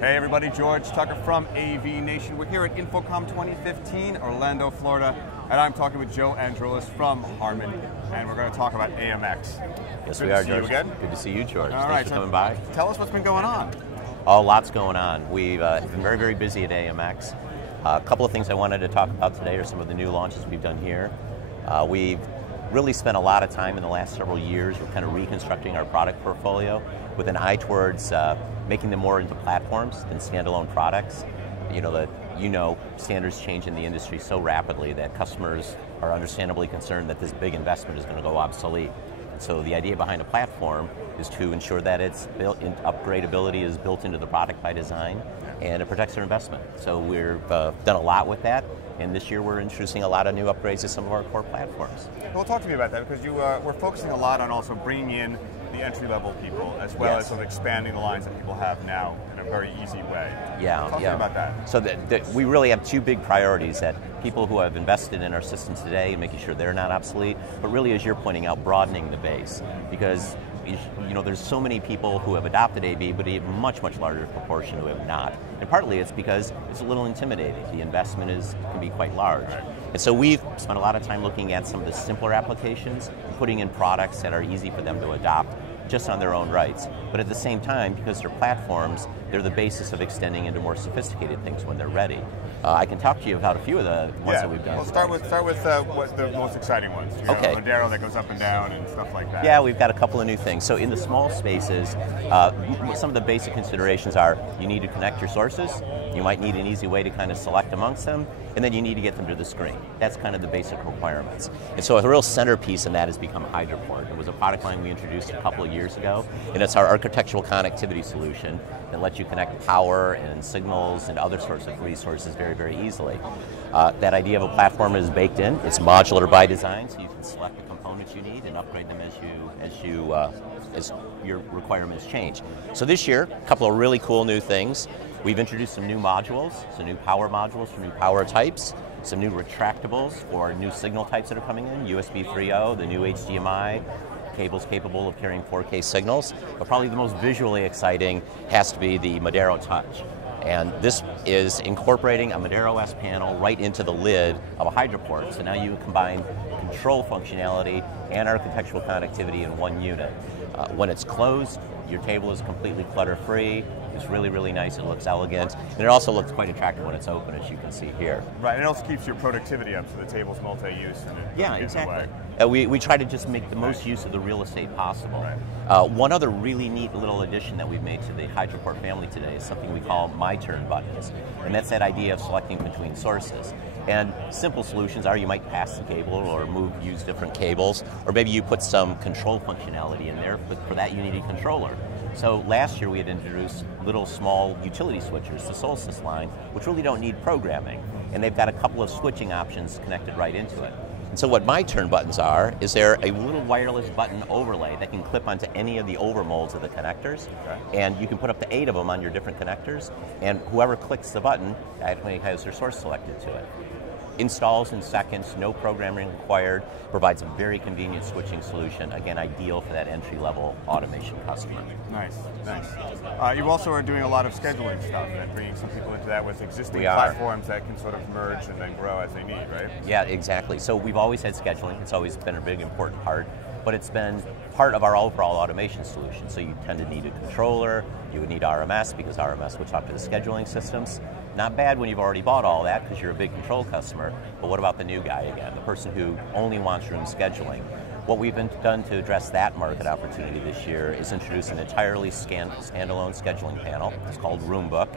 Hey everybody, George Tucker from AVNation. We're here at InfoComm2015, Orlando, Florida, and I'm talking with Joe Andrulis from Harman, and we're going to talk about AMX. Yes, we are, George. Good to see you again. Good to see you, George. All Thanks right, for coming by. Tell us what's been going on. Oh, lots going on. We've been very, very busy at AMX. A couple of things I wanted to talk about today are some of the new launches we've done here. We've really spent a lot of time in the last several years. We're kind of reconstructing our product portfolio with an eye towards making them more into platforms than standalone products. Standards change in the industry so rapidly that customers are understandably concerned that this big investment is going to go obsolete. So the idea behind a platform is to ensure that its upgradability is built into the product by design, and it protects their investment. So we've done a lot with that, and this year we're introducing a lot of new upgrades to some of our core platforms. Well, talk to me about that, because we're focusing a lot on also bringing in the entry-level people, as well as sort of expanding the lines that people have now in a very easy way. Talk to me about that. So we really have two big priorities: that people who have invested in our systems today and making sure they're not obsolete, but really, as you're pointing out, broadening the base, because there's so many people who have adopted AV, but a much, much larger proportion who have not. And partly it's because it's a little intimidating. The investment can be quite large. And so we've spent a lot of time looking at some of the simpler applications, and putting in products that are easy for them to adopt just on their own rights. But at the same time, because they're platforms, they're the basis of extending into more sophisticated things when they're ready. I can talk to you about a few of the ones that we've done. Well, start with what the most exciting ones. Okay. Modero that goes up and down and stuff like that. Yeah, we've got a couple of new things. So in the small spaces, some of the basic considerations are you need to connect your sources, you might need an easy way to kind of select amongst them, and then you need to get them to the screen. That's kind of the basic requirements. And so a real centerpiece in that has become HydroPort. It was a product line we introduced a couple of years ago, and it's our architectural connectivity solution that lets you connect power and signals and other sorts of resources very, very easily. That idea of a platform is baked in. It's modular by design, so you can select the components you need and upgrade them as your requirements change. So this year, a couple of really cool new things. We've introduced some new modules, some new power modules for new power types, some new retractables for new signal types that are coming in, USB 3.0, the new HDMI, cables capable of carrying 4K signals, but probably the most visually exciting has to be the Modero Touch. And this is incorporating a Modero S panel right into the lid of a HydroPort. So now you combine control functionality and architectural connectivity in one unit. When it's closed, your table is completely clutter-free. It's really, really nice. It looks elegant. And it also looks quite attractive when it's open, as you can see here. Right, and it also keeps your productivity up, so the table's multi-use. Yeah, exactly. We try to just make the most use of the real estate possible. Right. One other really neat little addition that we've made to the HydroPort family today is something we call My Turn buttons. And that's that idea of selecting between sources. And simple solutions are you might pass the cable or use different cables, or maybe you put some control functionality in there, but for that you need a controller. So last year we had introduced little small utility switchers, the Solstice line, which really don't need programming. And they've got a couple of switching options connected right into it. And so what My Turn buttons are, is they're a little wireless button overlay that can clip onto any of the overmolds of the connectors. Okay. And you can put up to 8 of them on your different connectors, and whoever clicks the button actually has their source selected to it. Installs in seconds, no programming required, provides a very convenient switching solution, again, ideal for that entry-level automation customer. Nice, nice. You also are doing a lot of scheduling stuff and bringing some people into that with existing platforms that can sort of merge and then grow as they need, right? Yeah, exactly. So we've always had scheduling. It's always been a big, important part, but it's been part of our overall automation solution. So you tend to need a controller, you would need RMS, because RMS would talk to the scheduling systems. Not bad when you've already bought all that because you're a big control customer, but what about the new guy again, the person who only wants room scheduling? What we've done to address that market opportunity this year is introduce an entirely standalone scheduling panel. It's called Roombook,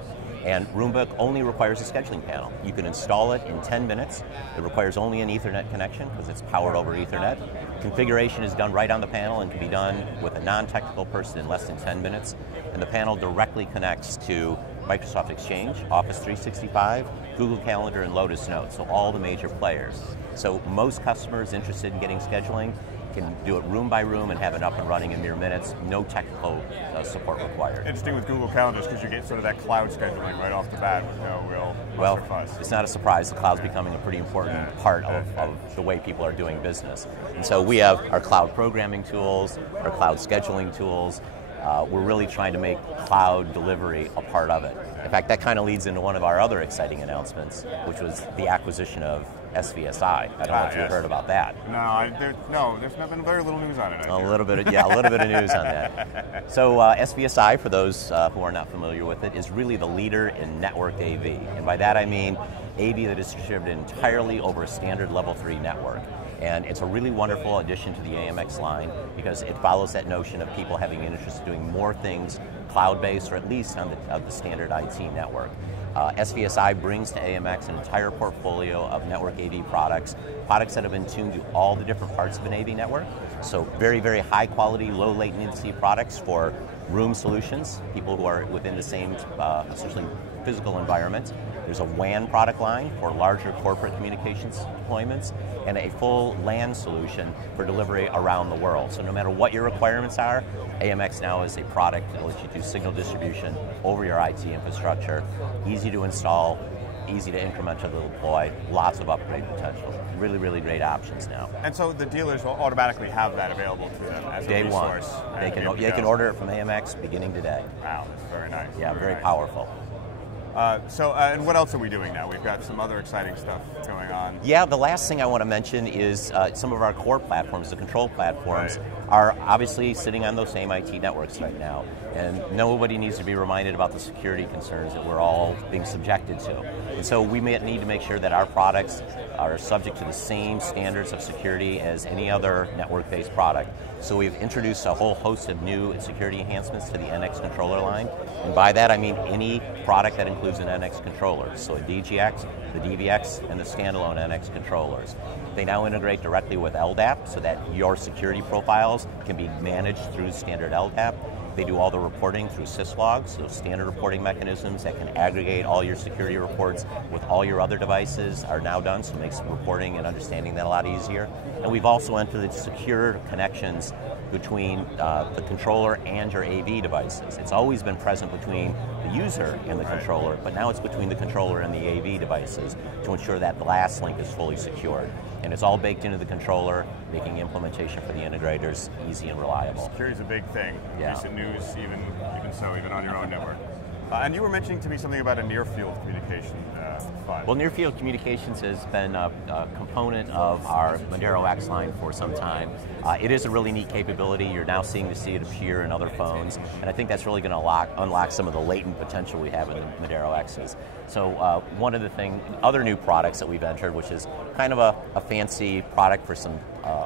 and Roombook only requires a scheduling panel. You can install it in 10 minutes. It requires only an Ethernet connection because it's powered over Ethernet. Configuration is done right on the panel and can be done with a non-technical person in less than 10 minutes, and the panel directly connects to Microsoft Exchange, Office 365, Google Calendar, and Lotus Notes, so all the major players. So most customers interested in getting scheduling can do it room by room and have it up and running in mere minutes, no technical support required. Interesting with Google Calendars because you get sort of that cloud scheduling right off the bat with no real fuss. It's not a surprise. The cloud's becoming a pretty important part of the way people are doing business. And so we have our cloud programming tools, our cloud scheduling tools, we're really trying to make cloud delivery a part of it. In fact, that kind of leads into one of our other exciting announcements, which was the acquisition of SVSI. I don't know if you've heard about that. No, there's been very little news on it. A little bit of news on that. So SVSI, for those who are not familiar with it, is really the leader in networked AV. And by that I mean AV that is distributed entirely over a standard level 3 network. And it's a really wonderful addition to the AMX line because it follows that notion of people having an interest in doing more things cloud-based or at least on the standard IT network. SVSI brings to AMX an entire portfolio of network AV products that have been tuned to all the different parts of an AV network. So very, very high quality, low latency products for room solutions, people who are within the same essentially physical environment. There's a WAN product line for larger corporate communications deployments, and a full LAN solution for delivery around the world. So no matter what your requirements are, AMX now is a product that lets you do signal distribution over your IT infrastructure, easy to install, easy to incrementally deploy, lots of upgrade potential. Really, really great options now. And so the dealers will automatically have that available to them as a resource. Day one. They can order it from AMX beginning today. Wow, that's very nice. Yeah, very powerful. And what else are we doing now? We've got some other exciting stuff going on. Yeah, the last thing I want to mention is some of our core platforms, the control platforms, are obviously sitting on those same IT networks right now. And nobody needs to be reminded about the security concerns that we're all being subjected to. And so we may need to make sure that our products are subject to the same standards of security as any other network-based product. So we've introduced a whole host of new security enhancements to the NX controller line. And by that I mean any product that includes an NX controller. So a DGX, the DVX, and the standalone NX controllers. They now integrate directly with LDAP so that your security profiles can be managed through standard LDAP. They do all the reporting through syslogs, so standard reporting mechanisms that can aggregate all your security reports with all your other devices are now done, so it makes reporting and understanding that a lot easier. And we've also entered secure connections between the controller and your AV devices. It's always been present between the user and the controller, but now it's between the controller and the AV devices to ensure that the last link is fully secured. And it's all baked into the controller, making implementation for the integrators easy and reliable. Security is a big thing. Yeah. Recent news, even on your own network. And you were mentioning to me something about a near-field communication fund. Well, near-field communications has been a component of our Madero X line for some time. It is a really neat capability. You're now seeing it appear in other phones, and I think that's really going to unlock some of the latent potential we have in the Madero X's. So one of the other new products that we've entered, which is kind of a fancy product for some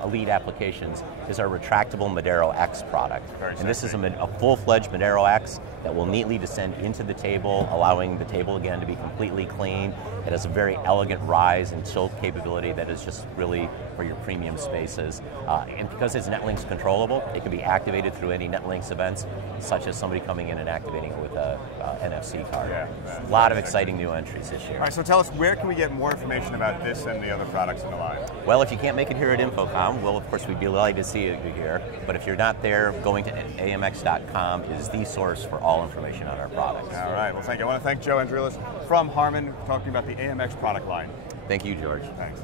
elite applications, is our retractable Madero X product. And this is a full-fledged Madero X that will neatly descend into the table, allowing the table again to be completely clean. It has a very elegant rise and tilt capability that is just really for your premium spaces. And because it's NetLinks controllable, it can be activated through any NetLinks events, such as somebody coming in and activating it with a NFC card. Yeah, a lot of exciting new entries this year. All right, so tell us, where can we get more information about this and the other products in the line? Well, if you can't make it here at InfoComm, well, of course, we'd be delighted to see you here. But if you're not there, going to AMX.com is the source for all information on our products. All right, well, thank you. I want to thank Joe Andrulis from Harman talking about the AMX product line. Thank you, George. Thanks.